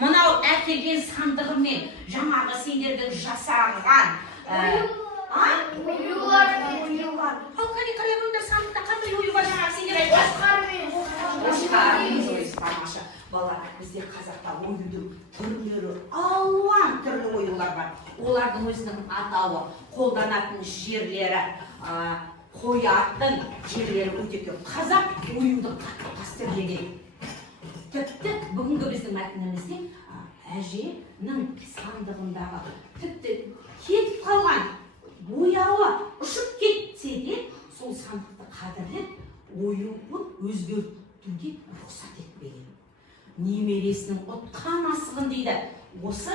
мынау әкелген сандығымен жаңағы сендердің жасаған оюлар. Ал қане қарағандар сандықта қандай ою бар жаңағы сендер айтасыз? Тамаша. Балалар, бізде қазақта оюдың түрлері алуан түрлі оюлар бар. Олардың өзінің атауы, қолданатын жерлері, қоятын жерлері өте көп. Қазақ оюды қатты қастерлеген. Тіпті бүгінгі біздің мәтінімізде әженің сандығындағы тіпті кетіп қалған бояуы ұшып кетсе де сол сандықты қадірлеп оюын өзгертуге рұқсат етпеген. Немересінің ұтқан асығын дейді. Осы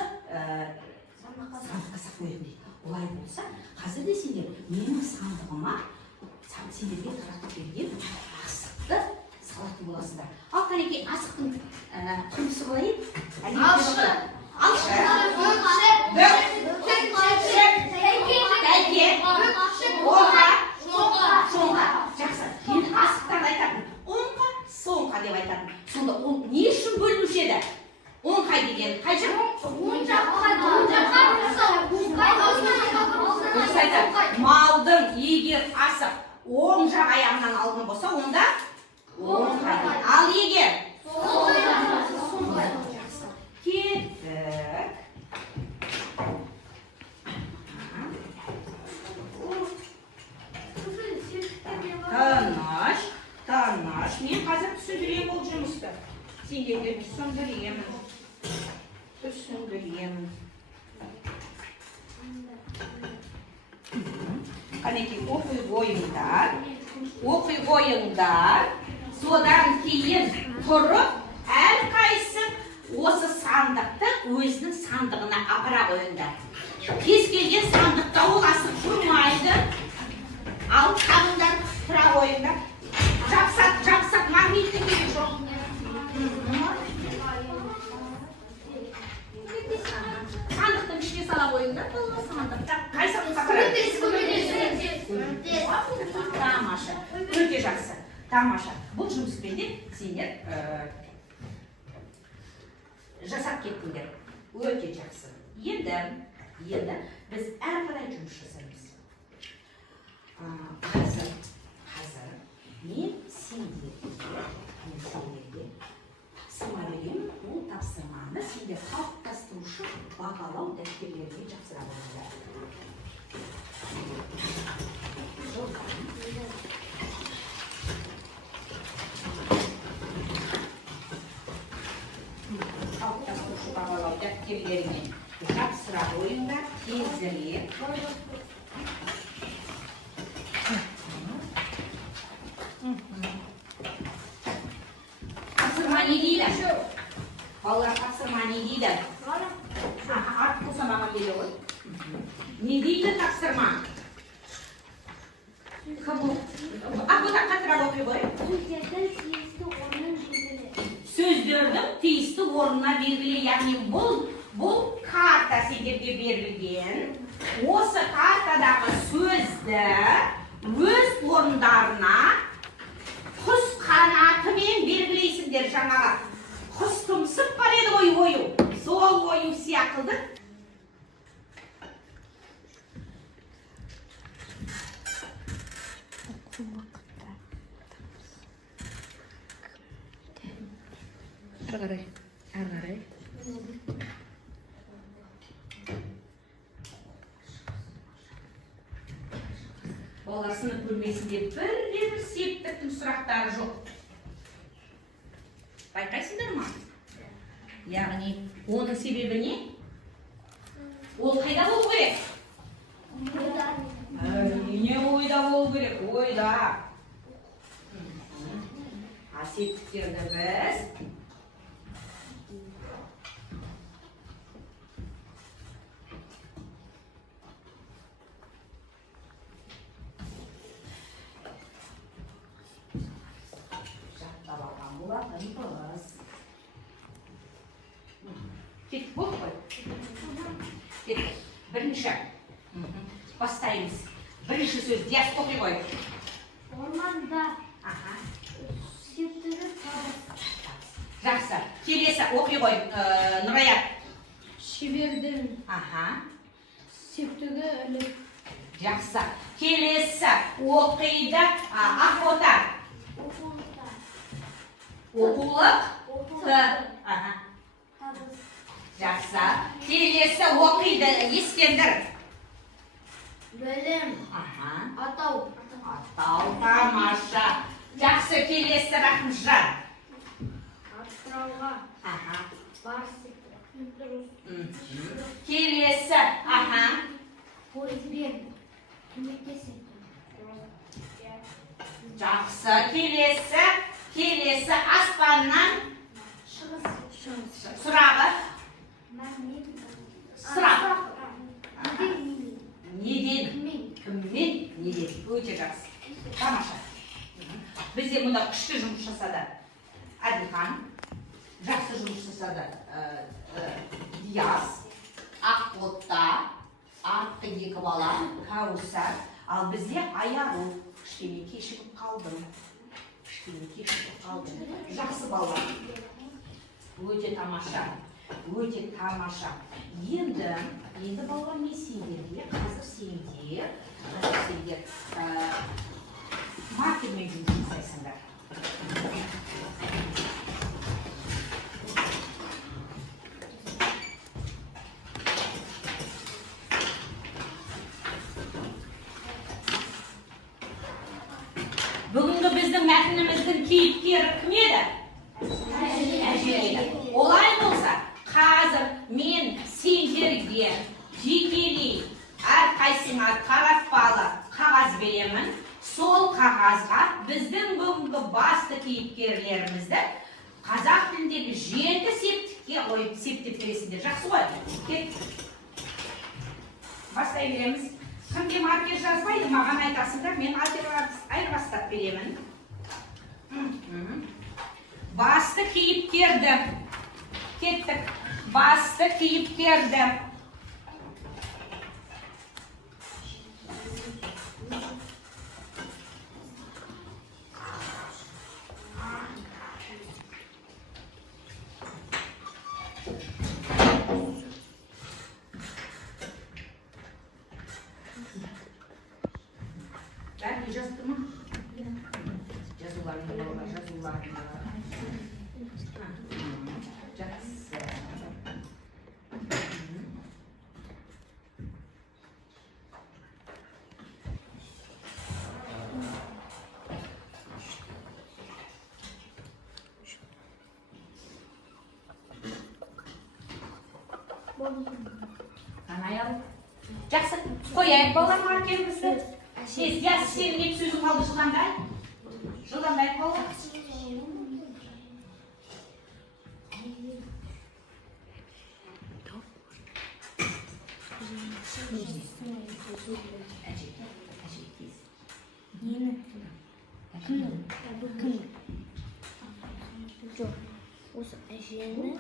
сандыққа сақ қоятын дейді. Олай болса, қазір де сендер менің сандығыма сендерге таратып берген асықты салатын боласыңдар. Ал қанекей асықтың құрылысы қалай? Алшы. Соңға. Жақсы. Енді асықтарды айтатын. Оңға, соңға деп айтатын. Сонда ол не үшін бөлінуші еді? Оңға деген қай жақ? Малдың егер асық оң жақ аяғынан алынған болса, онда оңға дейді. Ал егер кеттік. Таныш. Мен қазір түсіндірем ол жұмысты. Сендерге түсіндіремін. Қанекей оқи қойыңдар. Содан кейін тұрып, әрқайсы осы сандықты өзінің сандығына апара қойыңдар. Кез келген сандықта ол асық тұрмайды. Ал қабыңдар тұра қойыңдар. Жапсақ, магниттің керек жоқ. Сандықтың ішіне сала қойыңдар. Сандықта қай сандыққа қарайды? Тамаша. Өте жақсы. Тамаша. Бұл жұмыспен де сендер жасап кеттіңдер. Өте жақсы. Енді біз әрі қарай жұмыс жасаймыз. Қазір мен сендерге тапсырма беремін. Ол тапсырманы сендер қалыптастырушы бағалау дәптерлеріне жақсыра қойыңдар. Қалыптастырушы бағалау дәптерлеріне жақсыра қойыңдар. Тезірек. Тапсырма не дейді? Балалар, тапсырма не дейді? Артық болса маған бере ғой. Не дейді тапсырма? Бұда қатырақ оқи ғой. Сөздердің тиісті орнына белгіле. Яғни бұл карта сендерге берілген. Осы картадағы сөзді өз орындарына құс қанатымен белгілейсіңдер. Жаңағы құс тұмсық бар еді ғой ою. Сол ою сияқтылды. Әрі қарай. Балалар, сынып бөлмесінде бір септіктің сұрақтары жоқ. Байқайсыңдар ма? Яғни, оның себебі не? Ол қайда болу керек? Не ойда болу керек? Ойда. Септіктерді біз Кеттік болды ғой? Кеттік. Бірінші. Бастаймыз. Бірінші сөз. Диас оқи ғой. Орманда. Аха. Септігі табыс. Жақсы. жақсы. Келесі оқи ғой, Нұрая. Шебердің Аха. септігі ілік. Жақсы. Келесі оқиды Ақбота. Оқулық. Аха. Жақсы. Келесі оқиды Ескендір. Білім. Аха. Атау. Атау, тамаша. Жақсы. Келесі Рахымжан. Атырауға. Аха. Барсы. Келесі. Аха. Пойызбен. Көмектесін. Жақсы. Келесі аспаннан сұрағы. Сұрақ. Неден? Кімнен? Неден? Өте жақсы. Тамаша. Бізде мұнда күшті жұмыс жасады. Әділхан. Жақсы жұмыс жасады. Диас. Ақбота. Артқы екі бала. Кәусар. Ал бізде Аяру. Кішкене кешігіп қалдым. Жақсы балалар. Өте тамаша. Өте тамаша. Енді балалар не сендерге? Қазір сендер маркермен жұмыс жасайсыңдар. Бүгінгі біздің мәтініміздің кейіпкері кім еді? Әже еді. Олай болса, қазір мен сендерге жекелей әрқайсыңа таратпалы қағаз беремін. Сол қағазға біздің бүгінгі басты кейіпкерлерімізді қазақ тіліндегі 7 септікке қойып септеп бересіңдер. Жақсы ғой? Кет. Бастай береміз. Кімге маркер жазбайды, маған айтасыңдар, мен айырбастап беремін. Басты кейіпкерді. Кеттік. Басты кейіпкерді. Бәрі жазды ма? Жазуларыңды балалар, жазуларыңды. Жақсы. Жақсы. Қояйық балалар маркерімізді. Сенің екі сөзің қалды жылдамдай. Жылдамдай қолы. Осы әжені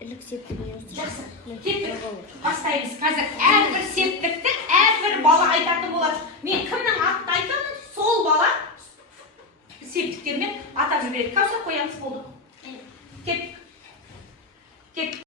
ілік септігіне Жақсы. Кеттік. Бастаймыз. Қазір әрбір септікті әрбір бала айтатын болады. Мен кімнің атты айтамын, сол бала септіктермен атап жібереді. Кәусар қоямыз болды.